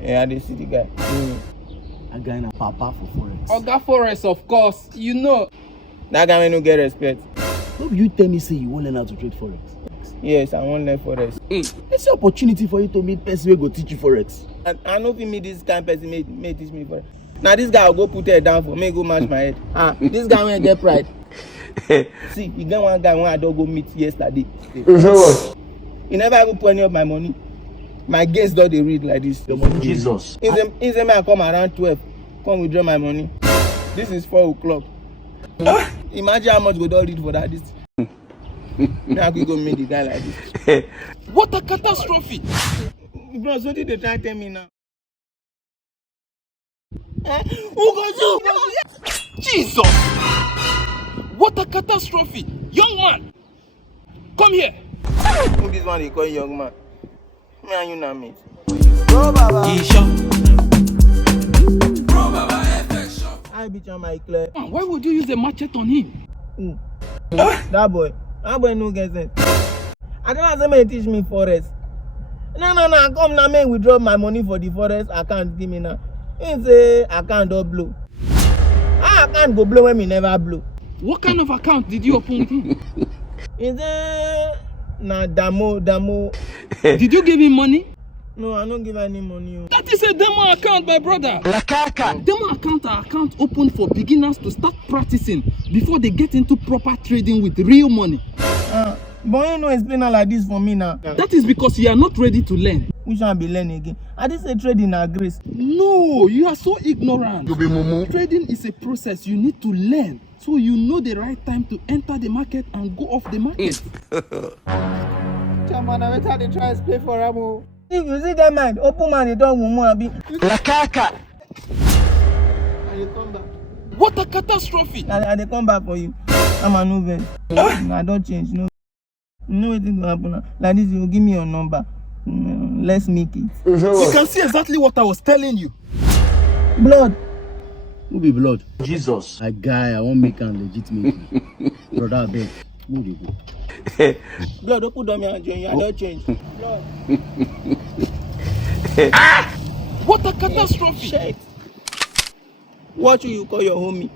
Yeah, they see the guy. A guy na papa for forex. OgaForex, of course, you know. That guy may no get respect. Hope you tell me say you won't learn how to trade forex. Yes, I won't learn forex. It's an opportunity for you to meet person wey go teach you forex. I know if you meet this kind of person may teach me forex. Now this guy will go put head down for me, go match my head. This guy won't get pride. See, you get one guy when I don't go meet yesterday. He never even put any of my money. My gains don't they read like this. Your money, Jesus. In the I come around 12, come withdraw my money. This is 4 o'clock. Imagine how much we don't read for that. This. Now we go meet the guy like this. What a catastrophe! Bro, so did they try to tell me now? Who goes you? Jesus! What a catastrophe! Young man, come here. Who this one they call young man? Me and you now meet. I beat on my clear. Why would you use a machete on him? That boy no get sense. I don't have somebody teach me forex. No, come now, me withdraw my money for the forex account. Give me now. He say account don't blow. I can't go blow when me never blow. What kind of account did you open with him? He say na damo. Did you give him money? No, I don't give any money. That is a demo account, my brother. Demo account are accounts open for beginners to start practicing before they get into proper trading with real money. But you know explain all like this for me now. That is because you are not ready to learn. Which one be learning again? I didn't say trading na grace. No, you are so ignorant. You be mumu. Trading is a process you need to learn, so you know the right time to enter the market and go off the market. Chairman, I better they try to play for Ramo. If you see that man, open man, they don't mumu abi. And they come back. What a catastrophe! And they come back for you. I'm a novel. I don't change. No. You know what is going to happen now? Like this, you give me your number. Let's make it. You can see exactly what I was telling you. Blood. Who be blood? Jesus. A guy, I won't make him legitimately. Brother, I beg. Who dey go? Blood, don't put on me and join you. I don't change. Blood. What a catastrophe! Shit. What will you call your homie?